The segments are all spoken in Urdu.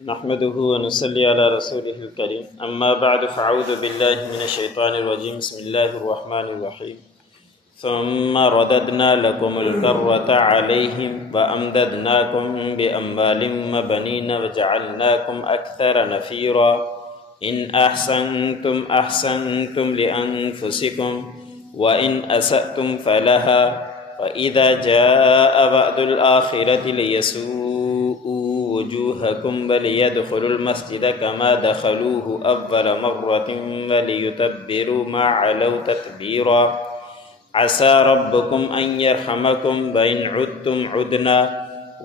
نحمده ونصلي على رسوله الكريم اما بعد فاعوذ بالله من الشيطان الرجيم بسم الله الرحمن الرحيم ثم رددنا لكم الكرة عليهم وأمددناكم بأموال وبنين وجعلناكم أكثر نفيرا إن أحسنتم أحسنتم لأنفسكم وإن أسأتم فلها فإذا جاء وعد الآخرة ليسوءوا وجوهكم وليدخلوا المسجد كما دخلوه أول مرة وليتبروا ما علوا تتبيرا عسى ربكم أن يرحمكم وإن عدتم عدنا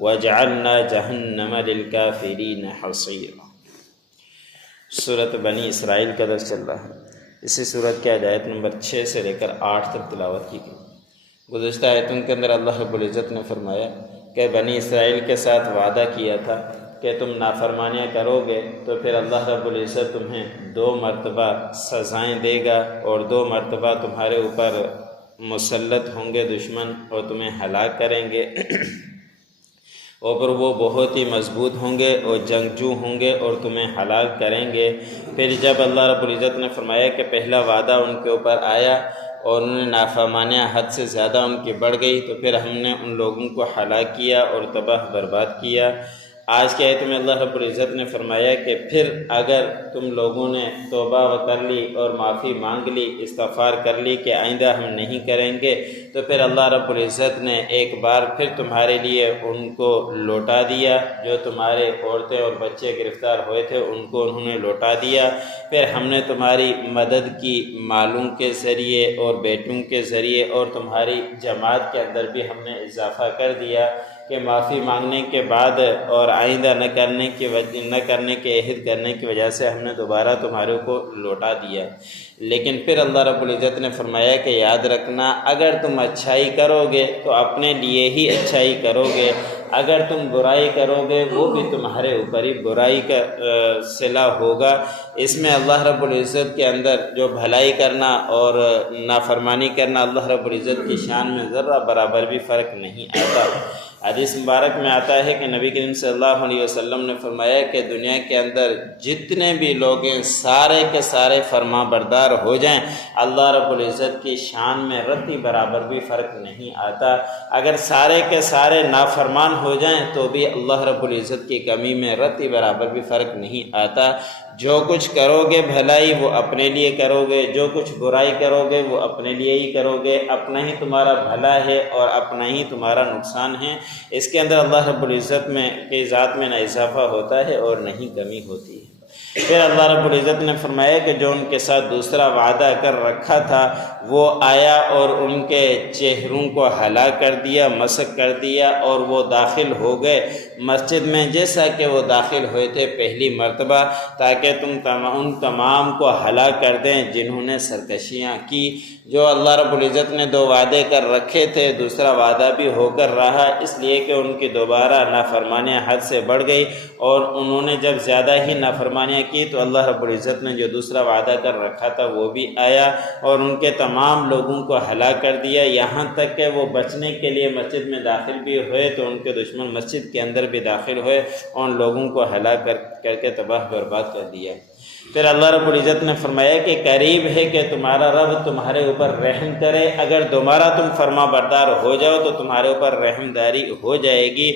وجعلنا جہنم للكافرین حصیرا۔ سورۃ بنی اسرائیل کا درس چل رہا ہے۔ اسی سورت کے آیت نمبر 6 سے لے کر 8 تک تلاوت کی گئی۔ گزشتہ آیتوں کے اندر اللہ رب العزت نے فرمایا کہ بنی اسرائیل کے ساتھ وعدہ کیا تھا کہ تم نافرمانیاں کرو گے تو پھر اللہ رب العزت تمہیں 2 مرتبہ سزائیں دے گا اور 2 مرتبہ تمہارے اوپر مسلط ہوں گے دشمن اور تمہیں ہلاک کریں گے اور پھر وہ بہت ہی مضبوط ہوں گے اور جنگجو ہوں گے اور تمہیں ہلاک کریں گے۔ پھر جب اللہ رب العزت نے فرمایا کہ پہلا وعدہ ان کے اوپر آیا اور انہوں نے نافرمانیاں حد سے زیادہ ان کی بڑھ گئی تو پھر ہم نے ان لوگوں کو ہلاک کیا اور تباہ برباد کیا۔ آج کی آیت میں اللہ رب العزت نے فرمایا کہ پھر اگر تم لوگوں نے توبہ کر لی اور معافی مانگ لی، استغفار کر لی کہ آئندہ ہم نہیں کریں گے، تو پھر اللہ رب العزت نے ایک بار پھر تمہارے لیے ان کو لوٹا دیا۔ جو تمہارے عورتیں اور بچے گرفتار ہوئے تھے ان کو انہوں نے لوٹا دیا۔ پھر ہم نے تمہاری مدد کی مالوں کے ذریعے اور بیٹوں کے ذریعے اور تمہاری جماعت کے اندر بھی ہم نے اضافہ کر دیا کہ معافی مانگنے کے بعد اور آئندہ نہ کرنے کے عہد کرنے کی وجہ سے ہم نے دوبارہ تمہارے کو لوٹا دیا۔ لیکن پھر اللہ رب العزت نے فرمایا کہ یاد رکھنا اگر تم اچھائی کرو گے تو اپنے لیے ہی اچھائی کرو گے، اگر تم برائی کرو گے وہ بھی تمہارے اوپر ہی برائی کا صلہ ہوگا۔ اس میں اللہ رب العزت کے اندر جو بھلائی کرنا اور نافرمانی کرنا اللہ رب العزت کی شان میں ذرہ برابر بھی فرق نہیں آتا۔ حدیث مبارک میں آتا ہے کہ نبی کریم صلی اللہ علیہ وسلم نے فرمایا کہ دنیا کے اندر جتنے بھی لوگ ہیں سارے کے سارے فرما بردار ہو جائیں، اللہ رب العزت کی شان میں رتی برابر بھی فرق نہیں آتا۔ اگر سارے کے سارے نافرمان ہو جائیں تو بھی اللہ رب العزت کی کمی میں رتی برابر بھی فرق نہیں آتا۔ جو کچھ کرو گے بھلائی وہ اپنے لیے کرو گے، جو کچھ برائی کرو گے وہ اپنے لیے ہی کرو گے، اپنا ہی تمہارا بھلا ہے اور اپنا ہی تمہارا نقصان ہے۔ اس کے اندر اللہ رب العزت کی ذات میں نہ اضافہ ہوتا ہے اور نہ ہی کمی ہوتی ہے۔ پھر اللہ رب العزت نے فرمایا کہ جو ان کے ساتھ دوسرا وعدہ کر رکھا تھا وہ آیا اور ان کے چہروں کو ہلاک کر دیا، مسخ کر دیا اور وہ داخل ہو گئے مسجد میں جیسا کہ وہ داخل ہوئے تھے پہلی مرتبہ، تاکہ تم ان تمام کو ہلاک کر دیں جنہوں نے سرکشیاں کی۔ جو اللہ رب العزت نے 2 وعدے کر رکھے تھے دوسرا وعدہ بھی ہو کر رہا، اس لیے کہ ان کی دوبارہ نافرمانیاں حد سے بڑھ گئی اور انہوں نے جب زیادہ ہی نافرمانیاں کی تو اللہ رب العزت نے جو دوسرا وعدہ کر رکھا تھا وہ بھی آیا اور ان کے تمام لوگوں کو ہلاک کر دیا، یہاں تک کہ وہ بچنے کے لیے مسجد میں داخل بھی ہوئے تو ان کے دشمن مسجد کے اندر بھی داخل ہوئے اور ان لوگوں کو ہلاک کر کے تباہ برباد کر دیا۔ پھر اللہ رب العزت نے فرمایا کہ قریب ہے کہ تمہارا رب تمہارے اوپر رحم کرے، اگر دوبارہ تم فرما بردار ہو جاؤ تو تمہارے اوپر رحم داری ہو جائے گی۔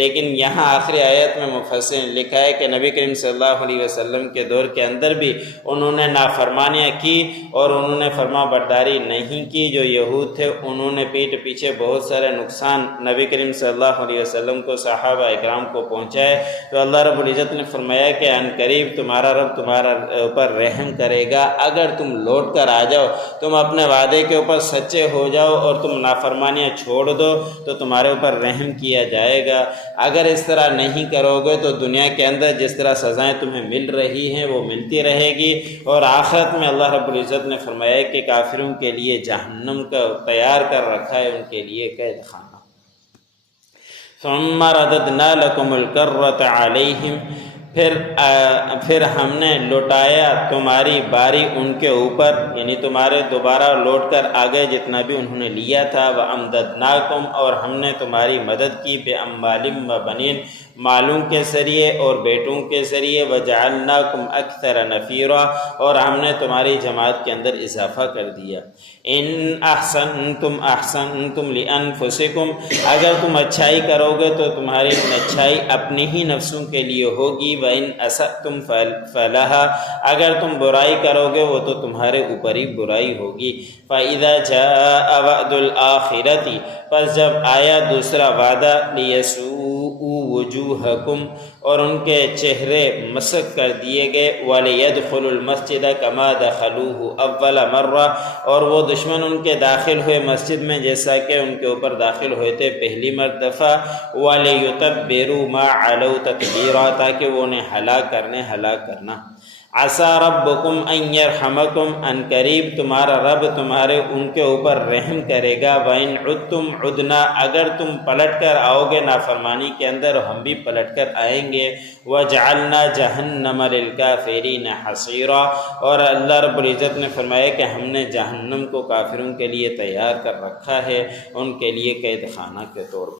لیکن یہاں آخری آیت میں مفسرین نے لکھا ہے کہ نبی کریم صلی اللہ علیہ وسلم کے دور کے اندر بھی انہوں نے نافرمانیاں کی اور انہوں نے فرما برداری نہیں کی۔ جو یہود تھے انہوں نے پیٹھ پیچھے بہت سارے نقصان نبی کریم صلی اللہ علیہ وسلم کو صحابہ اکرام کو پہنچائے، تو اللہ رب العزت نے فرمایا کہ ان قریب تمہارا رب تمہارا اوپر رحم کرے گا اگر تم لوٹ کر آ جاؤ، تم اپنے وعدے کے اوپر سچے ہو جاؤ اور تم نافرمانیاں چھوڑ دو تو تمہارے اوپر رحم کیا جائے گا۔ اگر اس طرح نہیں کرو گے تو دنیا کے اندر جس طرح سزائیں تمہیں مل رہی ہیں وہ ملتی رہے گی، اور آخرت میں اللہ رب العزت نے فرمایا کہ کافروں کے لیے جہنم کا تیار کر رکھا ہے، ان کے لیے قید خانہ۔ ثم رددنا لكم الكرة عليهم، پھر ہم نے لوٹایا تمہاری باری ان کے اوپر، یعنی تمہارے دوبارہ لوٹ کر آگئے جتنا بھی انہوں نے لیا تھا۔ وَأَمْدَدْنَاكُمْ، اور ہم نے تمہاری مدد کی، بِأَمْوَالٍ وَبَنِينَ، مالوں کے ذریعے اور بیٹوں کے ذریعے، وجعلناکم اکثر نفیرا، اور ہم نے تمہاری جماعت کے اندر اضافہ کر دیا۔ ان احسنتم لانفسکم، اگر تم اچھائی کرو گے تو تمہاری اچھائی اپنی ہی نفسوں کے لیے ہوگی، وان اسأتم فلہا، اگر تم برائی کرو گے وہ تو تمہارے اوپر ہی برائی ہوگی۔ فاذا جاء وعد الآخرۃ، پس جب آیا دوسرا وعدہ، لیسوءوا وجوہکم، اور ان کے چہرے مسخ کر دیے گئے، وَلِيَدْخُلُوا الْمَسْجِدَ كَمَا دَخَلُوهُ أَوَّلَ مَرَّةٍ، اور وہ دشمن ان کے داخل ہوئے مسجد میں جیسا کہ ان کے اوپر داخل ہوئے تھے پہلی مرتبہ، وَلِيُتَبِّرُوا مَا عَلَوْا تَتْبِيرًا، تاکہ وہ انہیں ہلاک کرنا۔ عَسَىٰ رَبُّكُمْ أَن يَرْحَمَكُمْ، ان قریب تمہارا رب تمہارے ان کے اوپر رحم کرے گا۔ وَإِنْ عُدْتُمْ عُدْنَا، اگر تم پلٹ کر آؤ گے نافرمانی کے اندر، ہم بھی پلٹ کر آئیں گے۔ وَجَعَلْنَا جَهَنَّمَ لِلْكَافِرِينَ حَصِيرًا، اور اللہ رب العزت نے فرمایا کہ ہم نے جہنم کو کافروں کے لیے تیار کر رکھا ہے، ان کے لیے قید خانہ کے طور پر۔